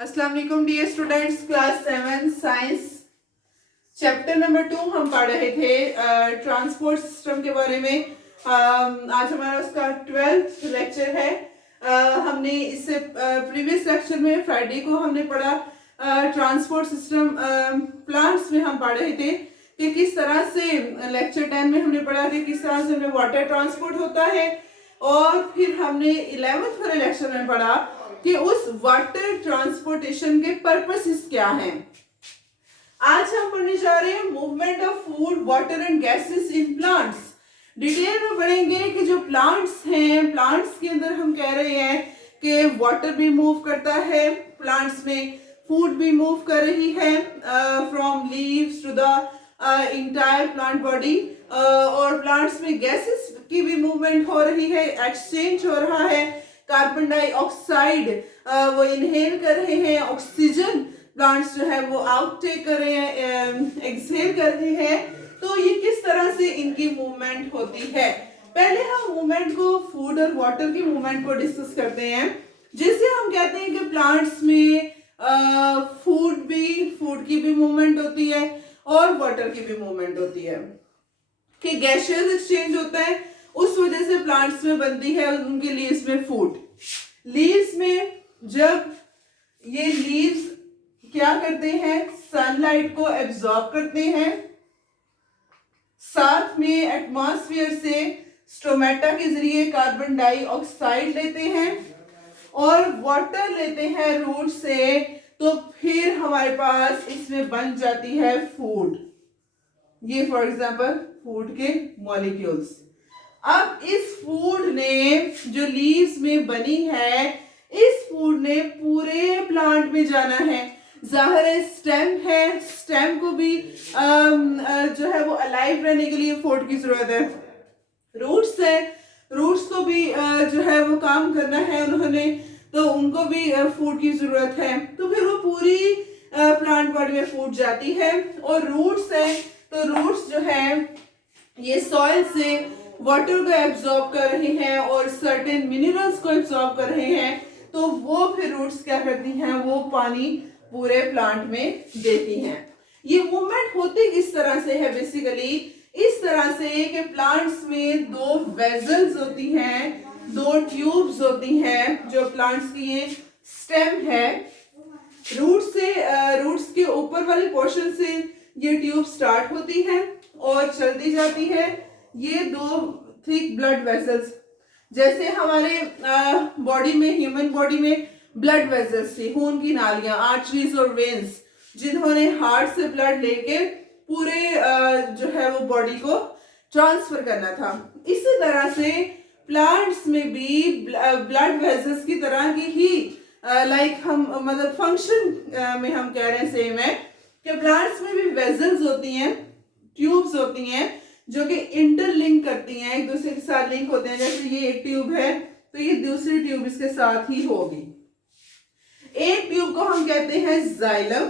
अस्सलाम वालेकुम dear students, class 7 science chapter number 2 हम पढ़ रहे थे ट्रांसपोर्ट सिस्टम के बारे में। आज हमारा उसका 12th लेक्चर है। हमने इससे प्रीवियस लेक्चर में फ्राइडे को हमने पढ़ा ट्रांसपोर्ट सिस्टम प्लांट्स में हम पढ़ रहे थे कि किस तरह से लेक्चर 10 में हमने पढ़ा कि किस तरह से हमें वाटर ट्रांसपोर्ट होता है, और फिर हमने 11th वाले लेक्चर में पढ़ा कि उस वाटर ट्रांसपोर्टेशन के पर्पसेस क्या हैं। आज हम पढ़ने जा रहे हैं movement of food, water and gases in plants. Detail में पढ़ेंगे कि जो प्लांट्स हैं, प्लांट्स के अंदर हम कह रहे हैं कि वाटर भी मूव करता है, प्लांट्स में फूड भी मूव कर रही है from leaves to the entire plant body, और प्लांट्स में गैसेस की भी मूवमेंट हो रही है, एक्सचेंज हो रहा है। कार्बन डाइऑक्साइड वो इनहेल कर रहे हैं, ऑक्सीजन प्लांट्स जो है वो आउटटेक कर रहे हैं, एक्सहेल कर रहे हैं। तो ये किस तरह से इनकी मूवमेंट होती है। पहले हम मूवमेंट को, फूड और वाटर की मूवमेंट को डिस्कस करते हैं। जैसे हम कहते हैं कि प्लांट्स में फूड की भी मूवमेंट होती है और वाटर की भी मूवमेंट होती है, कि गैसियस एक्सचेंज होता है, उस वजह से प्लांट्स में बनती है उनके लीव्स में फूड। लीव्स में जब ये लीव्स क्या करते हैं, सनलाइट को एब्जॉर्ब करते हैं, साथ में एटमॉस्फेयर से स्टोमेटा के जरिए कार्बन डाइऑक्साइड लेते हैं और वाटर लेते हैं रूट से, तो फिर हमारे पास इसमें बन जाती है फूड। ये फॉर एग्जांपल फूड के मॉलिक्यूल्स। अब इस फूड ने जो लीव्स में बनी है, इस फूड ने पूरे प्लांट में जाना है। जाहिर है स्टेम है, स्टेम को भी जो है वो अलाइव रहने के लिए फूड की जरूरत है। रूट्स है, रूट्स को भी जो है वो काम करना है उन्होंने, तो उनको भी फूड की जरूरत है। तो फिर वो पूरी प्लांट बॉडी में फूड जाती है। और रूट्स है, तो रूट्स जो है ये सॉइल से वाटर को एब्जॉर्ब कर रहे हैं और सर्टेन मिनरल्स को एब्जॉर्ब कर रहे हैं, तो वो फिर रूट्स क्या करती हैं, वो पानी पूरे प्लांट में देती हैं। ये मूवमेंट होती किस तरह से है, बेसिकली इस तरह से कि प्लांट्स में दो वेजल्स होती हैं, दो ट्यूब्स होती हैं। जो प्लांट्स की ये स्टेम है, रूट्स के ऊपर वाले पोर्शन से ये ट्यूब स्टार्ट होती है और चलती जाती है। ये दो थिक ब्लड वेसल्स, जैसे हमारे बॉडी में, ह्यूमन बॉडी में ब्लड वेसल्स थी, खून की नालियां, आर्टरीज और वेन्स, जिन्होंने हार्ट से ब्लड लेके पूरे जो है वो बॉडी को ट्रांसफर करना था। इसी तरह से प्लांट्स में भी ब्लड वेसल्स की तरह की ही लाइक हम मतलब फंक्शन में हम कह रहे हैं सेम है कि प्लांट्स में भी वेसल्स होती हैं, ट्यूब्स होती हैं जो कि इंटरलिंक करती हैं, एक दूसरे के साथ लिंक होते हैं। जैसे ये एक ट्यूब है तो ये दूसरी ट्यूब इसके साथ ही होगी। एक ट्यूब को हम कहते हैं जाइलम,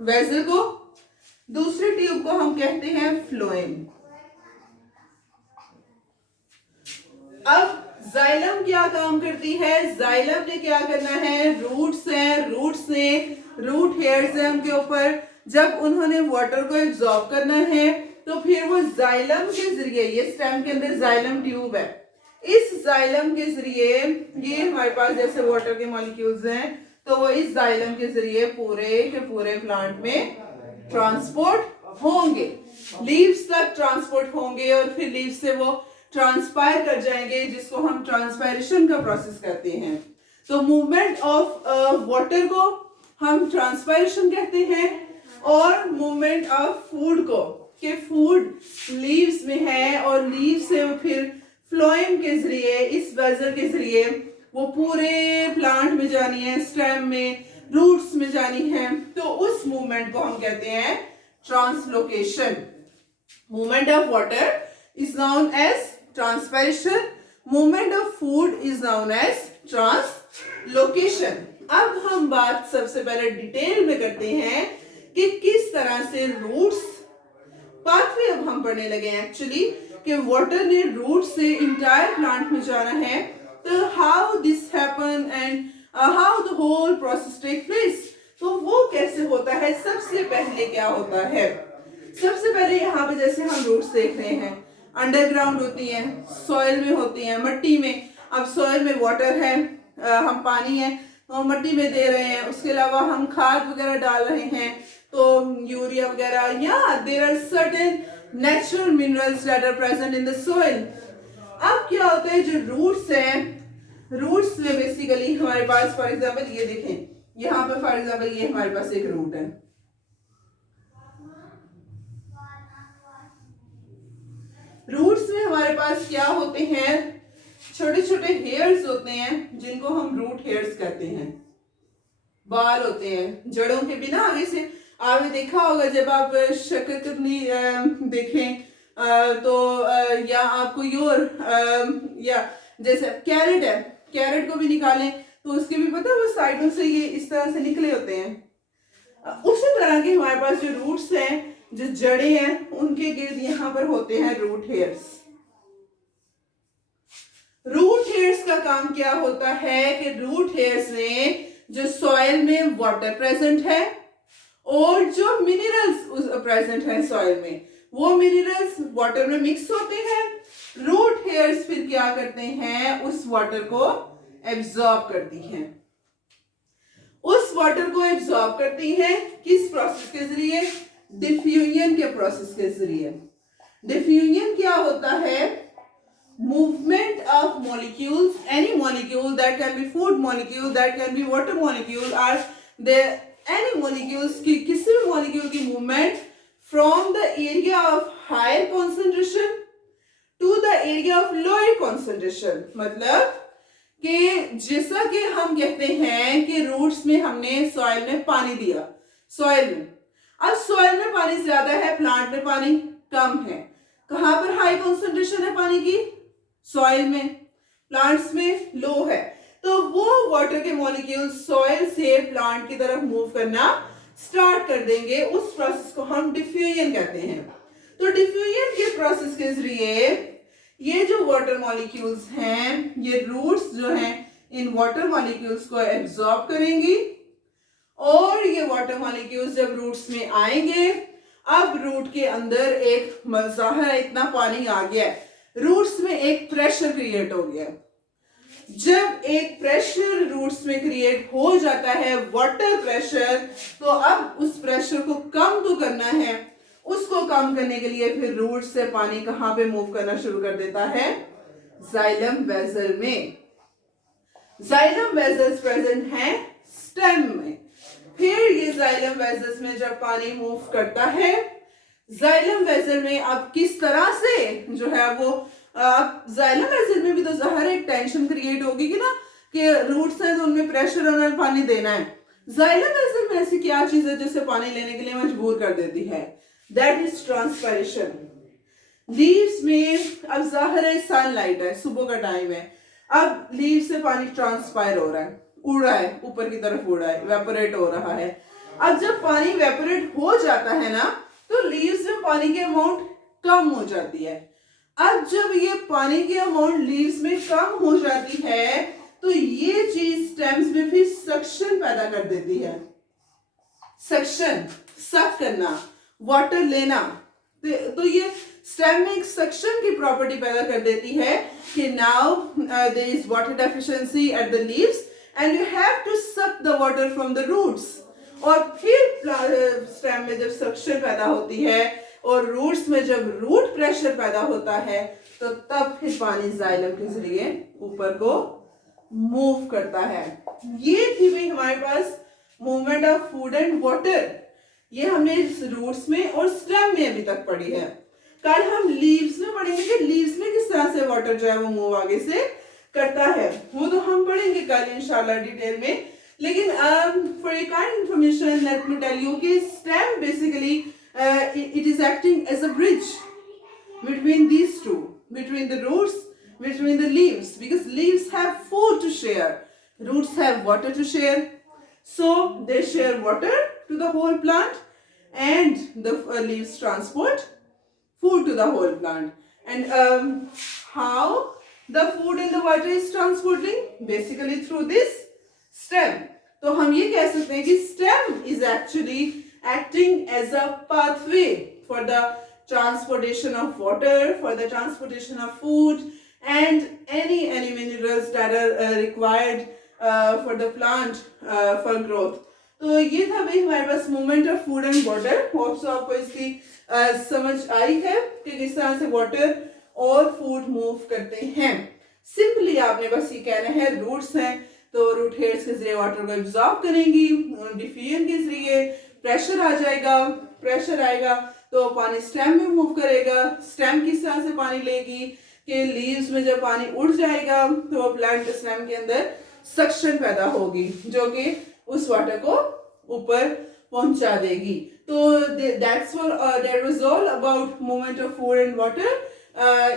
वेसल को, दूसरी ट्यूब को हम कहते हैं फ्लोएम। अब जाइलम क्या काम करती है, जाइलम ने क्या करना है, रूट्स हैं, रूट्स ने रूट हेयर्स हैं उनके ऊपर, जब उन्होंने वाटर को एब्जॉर्ब करना है तो फिर वो जाइलम के जरिए, ये स्टेम के अंदर जाइलम ट्यूब है, इस जाइलम के जरिए ये हमारे पास जैसे वाटर के मॉलिक्यूल्स हैं, तो वो इस जाइलम के जरिए पूरे के पूरे प्लांट में ट्रांसपोर्ट होंगे, लीव्स तक ट्रांसपोर्ट होंगे और फिर लीव्स से वो ट्रांसपायर कर जाएंगे, जिसको हम ट्रांसपायरेशन का प्रोसेस कहते हैं। तो मूवमेंट ऑफ वाटर को हम ट्रांसपायरेशन कहते हैं, और मूवमेंट ऑफ फूड को, कि फूड लीव्स में है और लीव से फिर फ्लोएम के जरिए, इस वेसल के जरिए वो पूरे प्लांट में जानी है, स्टेम में, रूट्स में जानी है। तो उस मूवमेंट को हम कहते हैं translocation. Movement of water is known as transpiration, movement of food is known as translocation. अब हम बात सबसे पहले डिटेल में करते हैं कि किस तरह से रूट्स, पाथवे अब हम पढ़ने लगे हैं एक्चुअली, कि वाटर ने रूट से इंटायर प्लांट में जाना है, तो how this happen and whole process take place. तो वो कैसे होता है, सबसे पहले क्या होता है, सबसे पहले यहाँ पे जैसे हम रूट्स देख रहे हैं, अंडरग्राउंड होती हैं, सॉइल में होती हैं, मट्टी में. अब सॉइल में वाटर है, हम पानी है तो मट्टी में दे रहे हैं, उसके अलावा हम खाद वगैरह डाल रहे हैं तो यूरिया वगैरह, या there are certain natural minerals that are present in the soil. अब क्या होता है, जो रूट्स हैं, रूट्स में बेसिकली हमारे पास फॉर एग्जांपल ये देखें, यहाँ पे फॉर एग्जांपल ये हमारे पास एक रूट है. रूट्स में हमारे पास क्या होते हैं, छोटे छोटे हेयर्स होते हैं जिनको हम रूट हेयर्स कहते हैं. बाल होते हैं जड़ों के बिना. आगे से आपने देखा होगा जब आप शकरकंदी देखें तो या आप कोई और या जैसे कैरेट है, कैरेट को भी निकालें तो उसके भी पता है वो साइडों से ये इस तरह से निकले होते हैं. उसी तरह के हमारे पास जो रूट्स हैं, जो जड़ें हैं, उनके गिर्द यहाँ पर होते हैं रूट हेयर्स. रूट हेयर्स का काम क्या होता है कि रूट हेयर्स ने जो सॉइल में वाटर प्रेजेंट है और जो मिनरल्स प्रेजेंट है सॉइल में, वो मिनरल्स वाटर में मिक्स होते हैं. रूट हेयर्स फिर क्या करते हैं, उस वाटर को एब्जॉर्ब करती हैं. उस वाटर को एब्जॉर्ब करती हैं किस प्रोसेस के जरिए, डिफ्यूजन के प्रोसेस के जरिए. डिफ्यूजन क्या होता है, movement of molecules, any molecule that can be food molecule, that can be water molecule, or there any molecules की किसी भी molecule की movement from the area of higher concentration to the area of lower concentration. मतलब कि जैसा कि हम कहते हैं कि रूट्स में हमने सॉइल में पानी दिया, सॉइल में, अब सॉइल में पानी ज्यादा है, प्लांट में पानी कम है. कहां पर हाई कॉन्सेंट्रेशन है पानी की, सॉइल में, प्लांट्स में लो है. तो वो वाटर के मॉलिक्यूल सॉइल से प्लांट की तरफ मूव करना स्टार्ट कर देंगे. उस प्रोसेस को हम डिफ्यूजन कहते हैं. तो डिफ्यूजन के प्रोसेस के जरिए ये जो वाटर मॉलिक्यूल्स हैं, ये रूट्स जो हैं, इन वाटर मॉलिक्यूल्स को एब्जॉर्ब करेंगी और ये वाटर मॉलिक्यूल्स जब रूट्स में आएंगे, अब रूट के अंदर एक मजा है, इतना पानी आ गया है, रूट्स में एक प्रेशर क्रिएट हो गया. जब एक प्रेशर रूट्स में क्रिएट हो जाता है, वाटर प्रेशर, तो अब उस प्रेशर को कम तो करना है. उसको कम करने के लिए फिर रूट से पानी कहां पे मूव करना शुरू कर देता है, जाइलम वेसल में. जाइलम वेसल्स प्रेजेंट हैं स्टेम में. फिर ये जाइलम वेसल्स में जब पानी मूव करता है, जाइलम वेसल में अब किस तरह से जो है वो जाइलम वेसल में भी तो ज़ाहिर एक टेंशन क्रिएट होगी कि ना, कि रूट्स हैं तो उनमें प्रेशर और उन्हें पानी देना है. जाइलम वेसल में ऐसी क्या चीज है जिससे पानी लेने के लिए मजबूर कर देती है, दैट इज ट्रांसपायरेशन. लीव्स में अब जाहिर है सनलाइट है, सुबह का टाइम है, अब लीव से पानी ट्रांसपायर हो रहा है, उड़ रहा है, ऊपर की तरफ उड़ रहा है, वेपोरेट हो रहा है. अब जब पानी वेपोरेट हो जाता है ना, तो लीव्स में पानी की अमाउंट कम हो जाती है. अब जब ये पानी की अमाउंट लीव्स में कम हो जाती है, तो ये चीज स्टेम्स में फिर सक्शन पैदा कर देती है. सक्शन, सक करना, वाटर लेना. तो ये स्टेम में एक सक्शन की प्रॉपर्टी पैदा कर देती है कि now there is water deficiency at the leaves and you have to suck the water from the roots. और फिर स्टेम में जब सक्शन पैदा होती है और रूट्स में जब रूट प्रेशर पैदा होता है, तो तब फिर पानी जाइलम के जरिए ऊपर को मूव करता है. ये थी भाई हमारे पास movement of food and water. ये हमने रूट्स में और स्टेम में अभी तक पढ़ी है. कल हम लीव्स में पढ़ेंगे कि लीव्स में किस तरह से वाटर जो है वो मूव आगे से करता है, वो तो हम पढ़ेंगे कल इंशाल्लाह डिटेल में. लेकिन for a kind information let me tell you कि stem basically it is acting as a bridge between these two, between the roots, between the leaves, because leaves have food to share, roots have water to share, so they share water to the whole plant and the leaves transport food to the whole plant. And how the food and the water is transporting? Basically through this stem. तो हम ये कह सकते हैं कि stem is actually acting as a pathway for the transportation of water, for the transportation of food and any minerals that are required for the plant for growth. तो ये था भाई हमारे पास movement of food and water. Hope so आपको इसकी समझ आई है कि किस तरह से वाटर और फूड मूव करते हैं। सिंपली आपने बस ये कहना है रूट्स हैं तो रूट हेयर्स के जरिए वाटर को एब्जॉर्ब करेंगी, डिफ्यूजन के जरिए प्रेशर आ जाएगा, प्रेशर आएगा तो पानी स्टेम में मूव करेगा, स्टेम किस तरह से पानी लेगी कि लीव्स में जब पानी उड़ जाएगा तो वो प्लांट स्टेम के अंदर सक्शन पैदा होगी जो कि उस वाटर को ऊपर पहुंचा देगी। तो that was all about movement of food and water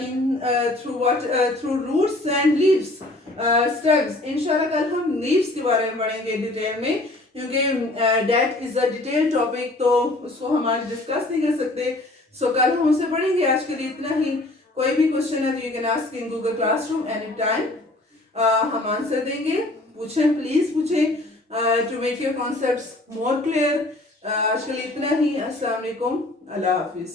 in through roots and leaves stems. इंशाल्लाह कल हम लीव्स के बारे में पढ़ेंगे डिटेल में क्योंकि that is a detail topic तो उसको हम आज डिस्कस नहीं कर सकते। सो कल हम उसे पढ़ेंगे। आज के लिए इतना ही। कोई भी क्वेश्चन है तो you can ask in Google classroom any time. हम आंसर देंगे। पूछें, प्लीज पूछें to make your concepts more clear. आज के लिए इतना ही। अस्सलाम वालेकुम, अल्लाह हाफिज।